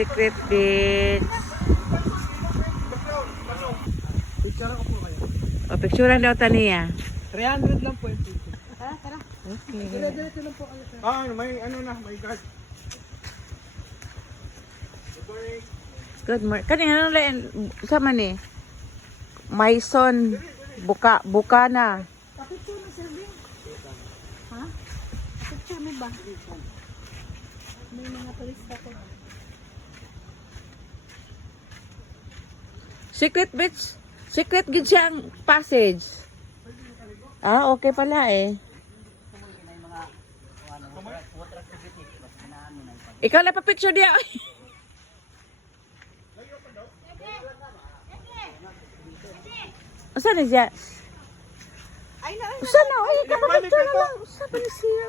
Secret Beach. Picture ko po kayo. O, picturean daw taniya. 300 lang po yung picture. Okay. Diretso lang po kayo. Ah, may ano na, may card. Good morning. Kanina ano lang, sama ni? Maison. Buka na. Kapicture mo sir, Bing. Ha? Kapicture mo ba? May mga turista ko. Secret Beach. Secret gid siyang passage. Ah, okay pala eh. Ikaw na pa picture diya. Saan na siya? Ay, na. Saan na? Ay, ikaw pa picture na lang. Saan na siya?